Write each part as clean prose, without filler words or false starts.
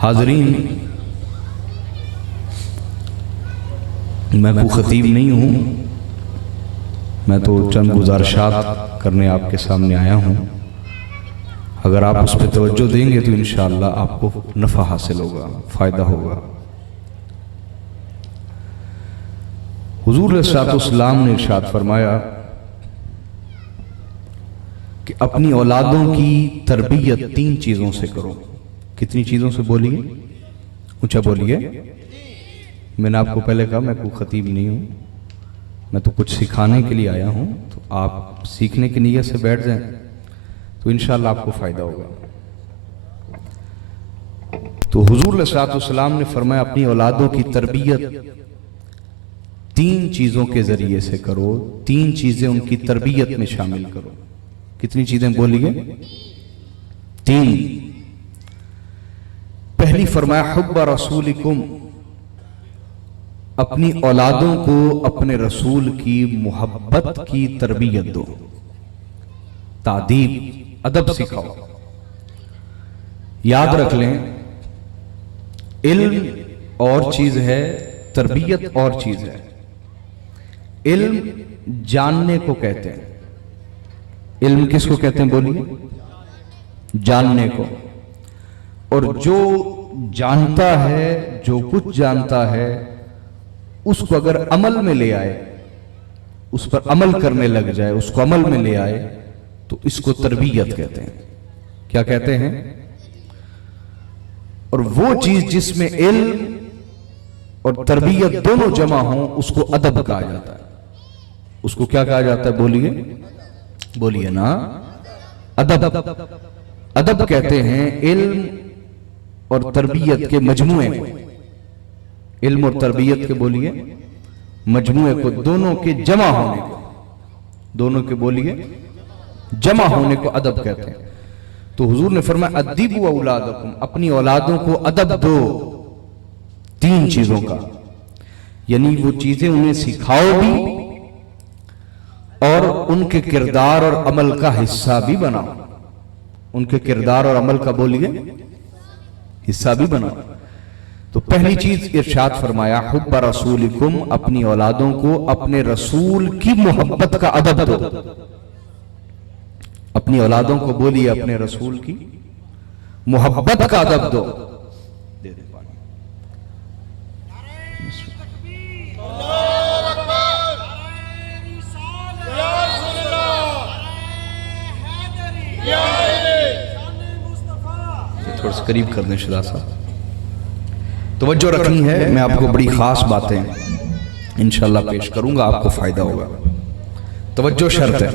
حاضرین، میں کوئی خطیب نہیں ہوں، میں تو چند گزارشات کرنے آپ کے سامنے آیا ہوں۔ اگر آپ اس پہ توجہ دیں گے تو انشاءاللہ آپ کو نفع حاصل ہوگا، فائدہ ہوگا۔ حضور علیہ السلام نے ارشاد فرمایا کہ اپنی اولادوں کی تربیت 3 چیزوں سے کرو۔ کتنی چیزوں سے بولیے؟ اونچا بولیے۔ میں نے آپ کو پہلے کہا میں کوئی خطیب نہیں ہوں، میں تو کچھ سکھانے کے لیے آیا ہوں، تو آپ سیکھنے کی نیت سے بیٹھ جائیں تو انشاءاللہ آپ کو فائدہ ہوگا۔ تو حضور علیہ السلام نے فرمایا اپنی اولادوں کی تربیت 3 چیزوں کے ذریعے سے کرو، 3 چیزیں ان کی تربیت میں شامل کرو۔ کتنی چیزیں بولیے؟ 3۔ پہلی فرمایا حب رسولکم، اپنی اولادوں کو اپنے رسول کی محبت کی تربیت دو، تادیب، ادب سکھاؤ۔ یاد رکھ لیں، علم اور چیز ہے، تربیت اور چیز ہے۔ علم جاننے کو کہتے ہیں۔ علم کس کو کہتے ہیں بولیے؟ جاننے کو۔ اور جو جانتا ہے، جو کچھ جانتا ہے، اس کو اگر عمل میں لے آئے، اس پر عمل کرنے لگ جائے، اس کو عمل میں لے آئے، تو اس کو تربیت کہتے ہیں۔ کیا کہتے ہیں؟ اور وہ چیز جس میں علم اور تربیت دونوں جمع ہوں، اس کو ادب کہا جاتا ہے۔ اس کو کیا کہا جاتا ہے بولیے؟ بولیے نا، ادب۔ ادب کہتے ہیں علم اور تربیت کے مجموعے کو، علم اور تربیت کے بولیے مجموعے کو، دونوں کے جمع ہونے کو، دونوں کے بولیے جمع ہونے کو ادب کہتے ہیں۔ تو حضور نے فرمایا ادبوا اولادکم، اپنی اولادوں کو ادب دو 3 چیزوں کا، یعنی وہ چیزیں انہیں سکھاؤ بھی اور ان کے کردار اور عمل کا حصہ بھی بناؤ۔ ان کے کردار اور عمل کا بولیے حصہ بھی بناؤ۔ تو پہلی چیز ارشاد فرمایا حب رسولکم، اپنی اولادوں کو اپنے رسول کی محبت کا ادب دو۔ اپنی اولادوں کو بولیے اپنے رسول کی محبت کا ادب دو۔ تھوڑا سا قریب کر دیں شہزاد صاحب، توجہ رکھنی ہے، میں آپ کو بڑی خاص باتیں انشاءاللہ پیش کروں گا، آپ کو فائدہ ہوگا، توجہ شرط ہے۔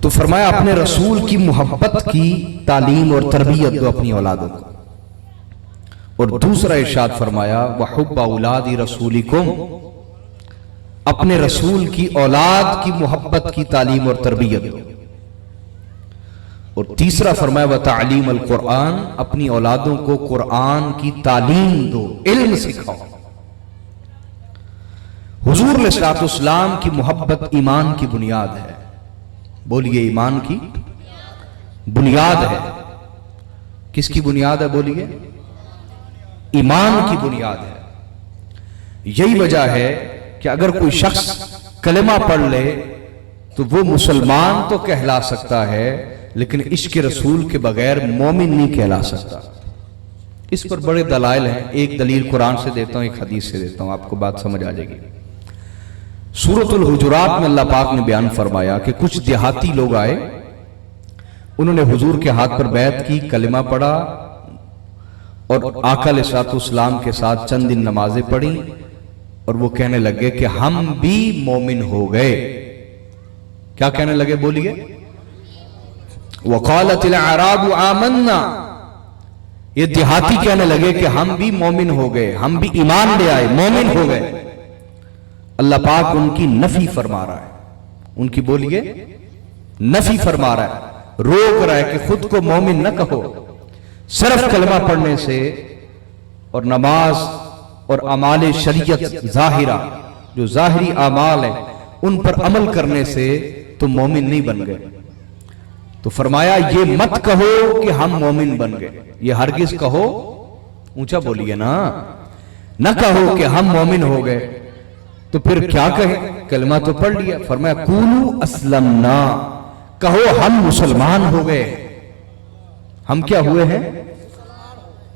تو فرمایا اپنے رسول کی محبت کی تعلیم اور تربیت دو اپنی اولادوں کو۔ اور دوسرا ارشاد فرمایا وحب اولاد رسولکم، اپنے رسول کی اولاد کی محبت کی تعلیم اور تربیت دو۔ اور تیسرا فرمایا وتعلیم القرآن، اپنی اولادوں کو قرآن کی تعلیم دو، علم سکھاؤ۔ حضور علیہ السلام کی محبت ایمان کی بنیاد ہے، بولیے ایمان کی بنیاد ہے۔ کس کی بنیاد ہے بولیے؟ ایمان کی بنیاد ہے۔ یہی وجہ ہے کہ اگر کوئی شخص کلمہ پڑھ لے تو وہ مسلمان تو کہلا سکتا ہے، لیکن عشق رسول کے بغیر مومن نہیں کہلا سکتا۔ اس پر بڑے دلائل ہیں، ایک دلیل قرآن سے دیتا ہوں، ایک حدیث سے دیتا ہوں، آپ کو بات سمجھ آ جائے گی۔ سورۃ الحجرات میں اللہ پاک نے بیان فرمایا کہ کچھ دیہاتی لوگ آئے، انہوں نے حضور کے ہاتھ پر بیعت کی، کلمہ پڑھا اور آقا علیہ السلام کے ساتھ چند دن نمازیں پڑھی، اور وہ کہنے لگے کہ ہم بھی مومن ہو گئے۔ کیا کہنے لگے بولیے؟ وقالت الاعراب آمنا، یہ دیہاتی کہنے لگے کہ ہم بھی مومن ہو گئے، ہم بھی ایمان لے آئے، مومن ہو گئے۔ اللہ پاک ان کی نفی فرما رہا ہے، ان کی بولیے نفی فرما رہا ہے، روک رہا ہے کہ خود کو مومن نہ کہو، صرف کلمہ پڑھنے سے اور نماز اور اعمال شریعت ظاہرہ، جو ظاہری اعمال ہیں ان پر عمل کرنے سے تم مومن نہیں بن گئے۔ تو فرمایا یہ مت کہو کہ ہم مومن بن گئے، یہ ہرگز کہو، اونچا بولیے نا، نہ کہو کہ ہم مومن ہو گئے، تو پھر کیا کہیں؟ کلمہ تو پڑھ لیا، فرمایا قولوا اسلمنا، کہو ہم مسلمان ہو گئے۔ ہم کیا ہوئے ہیں؟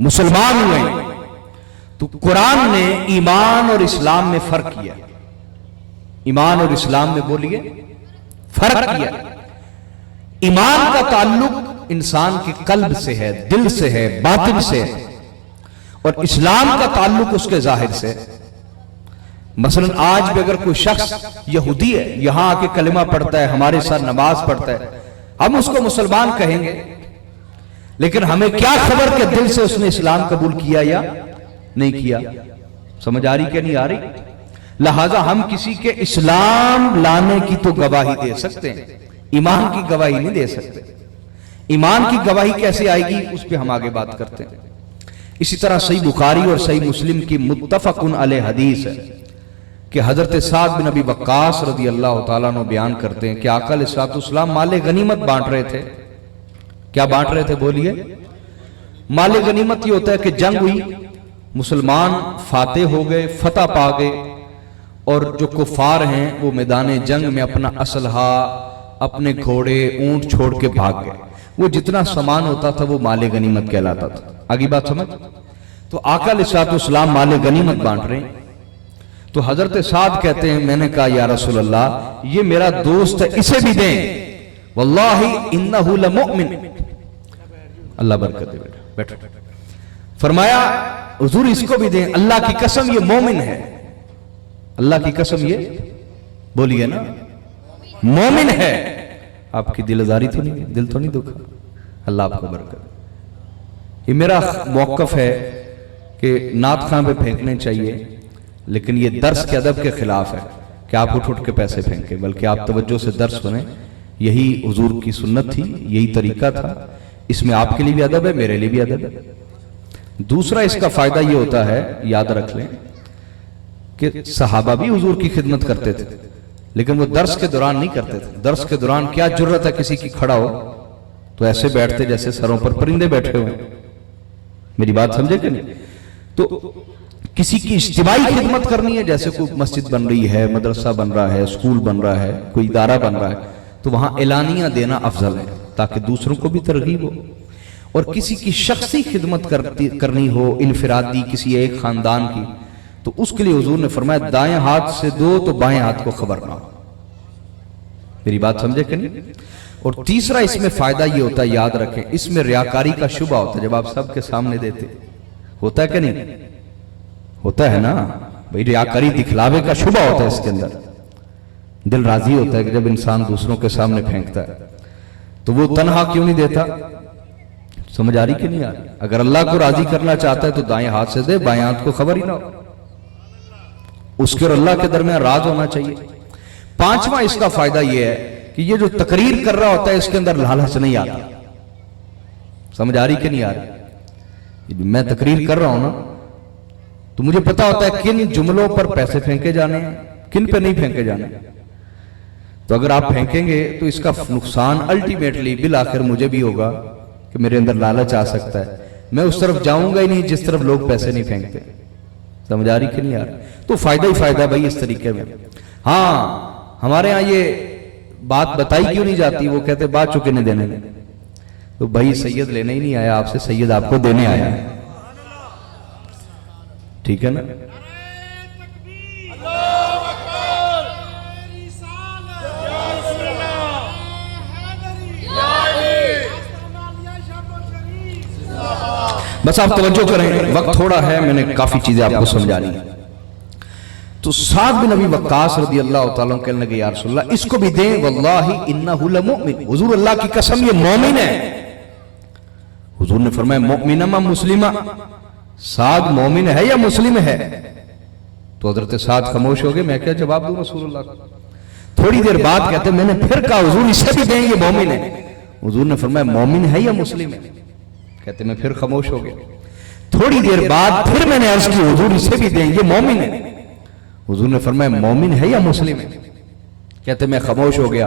مسلمان ہوئے ہیں۔ تو قرآن نے ایمان اور اسلام میں فرق کیا، ایمان اور اسلام میں بولیے فرق کیا۔ ایمان کا تعلق انسان کے قلب سے ہے، دل سے ہے، باطن سے ہے، اور اسلام کا تعلق اس کے ظاہر سے۔ مثلا آج بھی اگر کوئی شخص یہودی ہے، یہاں آ کے کلمہ پڑھتا ہے، ہمارے ساتھ نماز پڑھتا ہے، ہم اس کو مسلمان کہیں گے، لیکن ہمیں کیا خبر کہ دل سے اس نے اسلام قبول کیا یا نہیں کیا؟ سمجھ آ رہی کہ نہیں آ رہی؟ لہذا ہم کسی کے اسلام لانے کی تو گواہی دے سکتے ہیں، ایمان کی گواہی نہیں دے سکتے۔ ایمان کی گواہی کیسے آئے گی اس پہ ہم آگے بات کرتے ہیں۔ اسی طرح صحیح بخاری اور صحیح مسلم کی متفق علیہ حدیث ہے کہ حضرت سعد بن ابی وقاص رضی اللہ تعالیٰ عنہ بیان کرتے ہیں کہ آقا علیہ الصلوۃ والسلام مال غنیمت بانٹ رہے تھے۔ کیا بانٹ رہے تھے بولیے؟ مال غنیمت یہ ہوتا ہے کہ جنگ ہوئی، مسلمان فاتح ہو گئے، فتح پا گئے، اور جو کفار ہیں وہ میدان جنگ میں اپنا اسلحہ، اپنے گھوڑے، اونٹ چھوڑ کے بھاگ گئے۔ وہ جتنا سامان ہوتا تھا وہ مال غنیمت کہلاتا تھا۔ آگے بات سمجھ؟ تو آقا علیہ الصلوۃ والسلام مال غنیمت بانٹ رہے ہیں، تو حضرت سعد کہتے ہیں میں نے کہا یا رسول اللہ یہ میرا دوست ہے، اسے بھی دیں، واللہ انہ لمؤمن۔ اللہ برکت دے بیٹھو۔ فرمایا حضور اس کو بھی دیں، اللہ کی قسم یہ مومن ہے، اللہ کی قسم یہ بولیے نا مومن ہے۔ آپ کی دلداری تو نہیں، دل تو نہیں دکھا؟ اللہ آپ کو برکت۔ یہ میرا موقف ہے کہ نعت خواں پہ پھینکنے چاہیے، لیکن یہ درس کے ادب کے خلاف ہے کہ آپ اٹھ کے پیسے پھینکیں، بلکہ آپ توجہ سے درس سنیں۔ یہی حضور کی سنت تھی، یہی طریقہ تھا، اس میں آپ کے لیے بھی ادب ہے، میرے لیے بھی ادب ہے۔ دوسرا اس کا فائدہ یہ ہوتا ہے، یاد رکھ لیں کہ صحابہ بھی حضور کی خدمت کرتے تھے، لیکن وہ درس کے دوران نہیں کرتے تھے۔ درس کے دوران کیا جرت ہے کسی کی کھڑا ہو تو ایسے بیٹھتے جیسے سروں پر پرندے بیٹھے ہوئے۔ میری بات سمجھے کہ نہیں؟ تو کسی کی اجتماعی خدمت کرنی ہے، جیسے کوئی مسجد بن رہی ہے، مدرسہ بن رہا ہے، اسکول بن رہا ہے، کوئی ادارہ بن رہا ہے، تو وہاں اعلانیہ دینا افضل ہے تاکہ دوسروں کو بھی ترغیب ہو۔ اور کسی کی شخصی خدمت کرنی ہو، انفرادی کسی ایک خاندان کی، تو اس کے لیے حضور نے فرمایا دائیں ہاتھ سے دو تو بائیں ہاتھ کو خبر نہ ہو۔ میری بات سمجھے کہ نہیں؟ اور تیسرا اس میں فائدہ یہ ہوتا ہے، یاد رکھیں، اس میں ریاکاری کا شبہ ہوتا ہے۔ جب آپ سب کے سامنے دیتے ہوتا ہے کہ نہیں؟ ہوتا ہے نا بھئی، ریاکاری دکھلاوے کا شبہ ہوتا ہے اس کے اندر۔ دل راضی ہوتا ہے کہ جب انسان دوسروں کے سامنے پھینکتا ہے، تو وہ تنہا کیوں نہیں دیتا؟ سمجھ آ رہی کہ نہیں آ رہی؟ اگر اللہ کو راضی کرنا چاہتا ہے تو دائیں ہاتھ سے دے، بائیں ہاتھ کو خبر ہی نہ ہو۔ اس کے اور اللہ کے درمیان راز ہونا چاہیے۔ پانچواں اس کا فائدہ یہ ہے کہ یہ جو تقریر کر رہا ہوتا ہے اس کے اندر لالچ نہیں آتا۔ سمجھ آ رہی کہ نہیں آ رہی؟ میں تقریر کر رہا ہوں نا، تو مجھے پتا ہوتا ہے کن جملوں پر پیسے پھینکے جانے ہیں، کن پہ نہیں پھینکے جانے۔ تو اگر آپ پھینکیں گے تو اس کا نقصان الٹیمیٹلی بالآخر مجھے بھی ہوگا کہ میرے اندر لالچ آ سکتا ہے، میں اس طرف جاؤں گا ہی نہیں جس طرف لوگ پیسے نہیں پھینکتے۔ سمجھ آ رہی کہ نہیں آ رہی؟ تو فائدہ ہی فائدہ بھائی اس طریقے میں۔ ہاں ہمارے ہاں یہ بات بتائی کیوں نہیں جاتی، وہ کہتے بات چکے نہیں دینے میں، تو بھائی سید لینے ہی نہیں آیا آپ سے، سید آپ کو دینے آیا ہے، ٹھیک ہے نا؟ بس آپ توجہ کریں، وقت تھوڑا ہے، میں نے کافی چیزیں آپ کو سمجھا لی۔ تو سعد بن ابی وقاص رضی اللہ تعالیٰ کہنے لگے یا رسول اللہ اس کو بھی دیں، واللہ انہ لمؤمن، حضور اللہ کی قسم یہ مومن ہے۔ حضور نے فرمایا مؤمن ما مسلمہ، سعد مومن ہے یا مسلم ہے؟ تو حضرت سعد خاموش ہو گئے، میں کیا جواب دوں رسول اللہ کو؟ تھوڑی دیر بعد کہتے میں نے پھر کہا حضور اسے بھی دیں، یہ مومن ہے۔ حضور نے فرمایا مومن ہے یا مسلم ہے؟ کہتے میں پھر خاموش ہو گئے۔ تھوڑی دیر بعد پھر میں نے عرض کی حضور اسے بھی دیں، یہ مومن ہے۔ حضور نے فرمایا مومن ہے یا مسلم ہے؟ کہتے میں خاموش ہو گیا۔